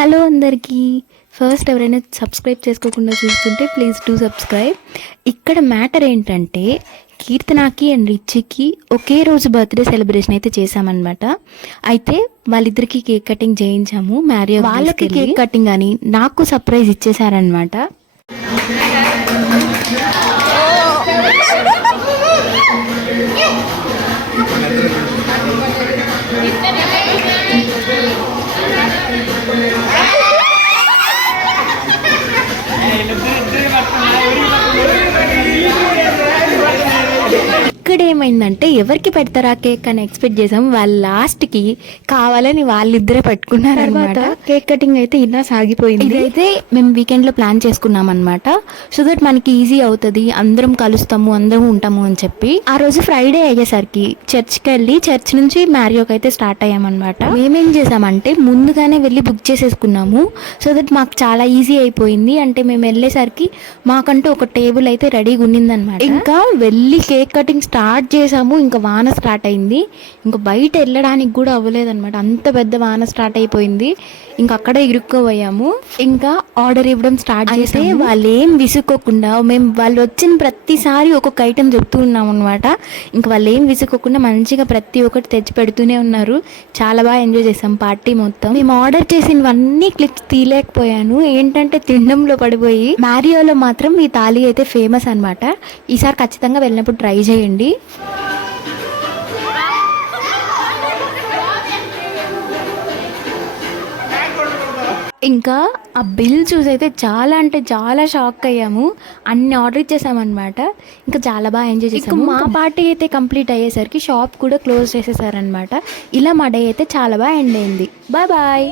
Hello అందరికీ. First ఎవరైనా subscribe చేసుకోకుండా చూస్తుంటే ప్లీజ్ డూ సబ్స్క్రైబ్. ఇక్కడ మ్యాటర్ ఏంటంటే కీర్తనాకి అండ్ రిచ్చికి ఒకే రోజు బర్త్డే సెలబ్రేషన్ అయితే చేశామన్నమాట. అయితే వాళ్ళిద్దరికి కేక్ కటింగ్ చేయించాము. మ్యారియో వాళ్ళకి కేక్ కటింగ్ అని నాకు సర్ప్రైజ్ ఇచ్చేసారనమాట. ఇక్కడ ఏమైందంటే ఎవరికి పెడతారా కేక్ అని ఎక్స్పెక్ట్ చేసాం. వాళ్ళు లాస్ట్కి కావాలని వాళ్ళిద్దరే పట్టుకున్నారు అనమాట. కేక్ కటింగ్ అయితే ఇలా సాగిపోయింది. ఇదైతే మేము వీకెండ్లో ప్లాన్ చేసుకున్నాం అనమాట. సో దట్ మనకి ఈజీ అవుతుంది, అందరం కలుస్తాము, అందరం ఉంటాము అని చెప్పి. ఆ రోజు ఫ్రైడే అయ్యేసరికి చర్చ్కి వెళ్ళి చర్చ్ నుంచి మ్యారియోకి అయితే స్టార్ట్ అయ్యామన్నమాట. మేమేం చేసామంటే ముందుగానే వెళ్ళి బుక్ చేసేసుకున్నాము. సో దట్ మాకు చాలా ఈజీ అయిపోయింది. అంటే మేము వెళ్ళేసరికి మాకంటూ ఒక టేబుల్ అయితే రెడీగా ఉన్నిందనమాట. ఇంకా వెళ్ళి కేక్ కటింగ్ స్టార్ట్ చేసాము. ఇంకా వాన స్టార్ట్ అయింది. ఇంకా బయట వెళ్ళడానికి కూడా అవ్వలేదన్నమాట. అంత పెద్ద వాన స్టార్ట్ అయిపోయింది. ఇంకా అక్కడే ఇరుక్కోపోయాము. ఇంకా ఆర్డర్ ఇవ్వడం స్టార్ట్ చేస్తే వాళ్ళు ఏం విసుక్కోకుండా, మేము వాళ్ళు వచ్చిన ప్రతిసారి ఒక్కొక్క ఐటెం చెప్తూ ఉన్నాం అనమాట. ఇంకా వాళ్ళు ఏం విసుక్కోకుండా మంచిగా ప్రతి ఒక్కటి తెచ్చి పెడుతూనే ఉన్నారు. చాలా బాగా ఎంజాయ్ చేసాం పార్టీ మొత్తం. మేము ఆర్డర్ చేసినవన్నీ క్లిప్స్ తీయలేకపోయాను, ఏంటంటే తినడంలో పడిపోయి. మ్యారియోలో మాత్రం ఈ తాళి అయితే ఫేమస్ అనమాట. ఈసారి ఖచ్చితంగా వెళ్ళినప్పుడు ట్రై చేయండి. ఇంకా ఆ బిల్ చూసైతే చాలా అంటే చాలా షాక్ అయ్యాము. అన్ని ఆర్డర్ ఇచ్చేసామన్నమాట. ఇంకా చాలా బాగా ఎంజాయ్ చేసాము. మా పార్టీ అయితే కంప్లీట్ అయ్యేసరికి షాప్ కూడా క్లోజ్ చేసేసారనమాట. ఇలా మా డే అయితే చాలా బాగా ఎండ్ అయింది. Bye bye.